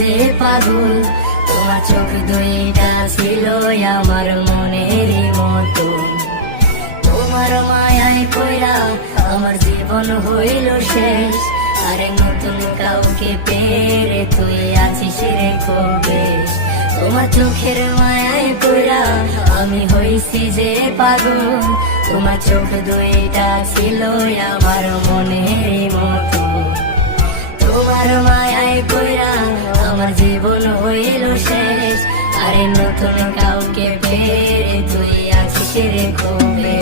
যে পাগল, তোমার চোখ দুইটা ছিল আমার মনের মতো। তোমার মায়ায় কইরা আমার জীবন হইল শেষ, আরে নতুন কাউকে পেরে তুই আছিস রে কবে। তোমার চোখের মায়ায় কইরা আমি হইছি যে পাগল, তোমার চোখ দুইটা ছিল আমার মনের মতো। তোমার মায়ায় কইরা আমার জীবন হইল শেষ, আরে নতুন কাউকে পেরে তুই আছিস রে কবে।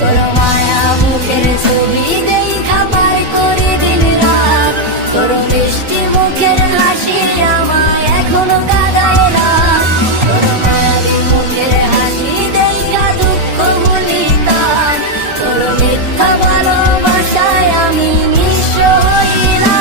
তোর মায়া মুখের ছবি দেখা পার করে দিন রাত, তোর মিষ্টি মুখের হাসি আমায় এখনো কাঁদায় না। তোর মায়াবী মুখের হাসি দেখা দুঃখ ভুলি তার, তোর মিথ্যা ভালোবাসায় আমি নিঃস্ব হইলাম।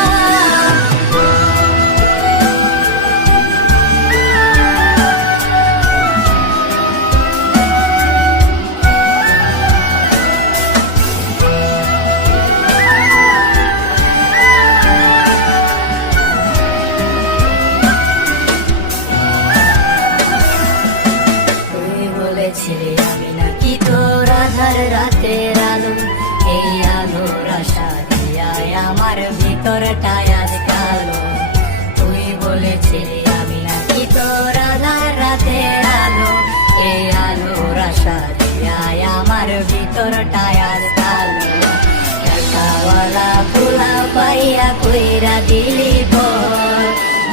বলেছিলি আমি নাকি তোর আধার রাতের আলো, এই আলোর আশা দিয়ায় আমার ভিতরটায় আজ কালো। তুই বলেছিলি আমি নাকি তোর আধার রাতের আলো, এই আলোর আশা দিয়ায় আমার ভিতরটায় আজ কালো। টাকাওয়ালা ফুলা পাইয়া কইরা দিলি পর,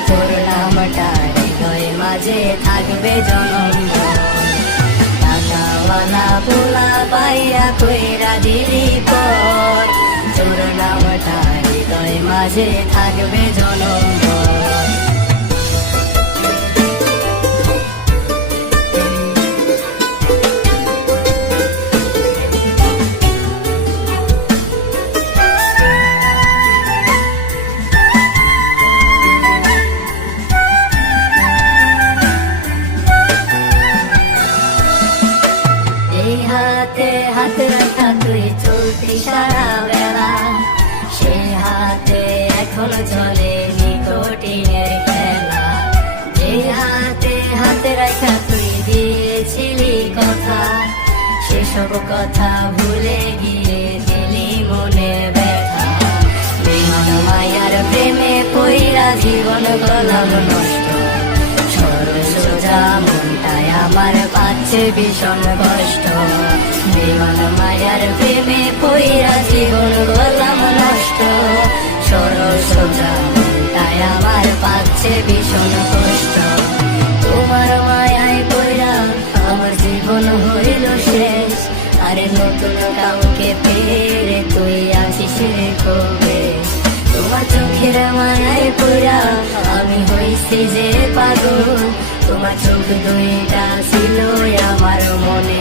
তোর নামটা হৃদয় মাঝে থাকবে জনম। টাকাওয়ালা পোলা পাইয়া কইরা দিলি পর, তোর নামটা হৃদয় মাঝে থাকবে জনম। হাতে হাত রাখা তুই চলতি সারা বেলা, সে হাতে এখনো চলে নিকোটিনের খেলা। যে হাতে হাতে রাখা তুই দিয়েছিলি কথা, সেসব কথা ভুলে গিয়ে দিলি মনে ব্যথা। বেমান মায়ার প্রেমে পইরা জীবন গলাম নষ্ট, সোজা মনটায় আমার পাচ্ছে ভীষণ কষ্ট। বেমান মায়ার প্রেমে পইরা জীবন গলাম নষ্ট, সোজা মনটায় আমার পাচ্ছে ভীষণ কষ্ট। তোমার মায়ায় পইরা আমার জীবন হইল শেষ, আরে নতুন কাউকে পেরে তুই আছিস রে কবে। তোমার চোখের মায়ায় পইরা আমি হইছি যে পাগল, তোমার চোখ দুইটা ছিল আমার মনে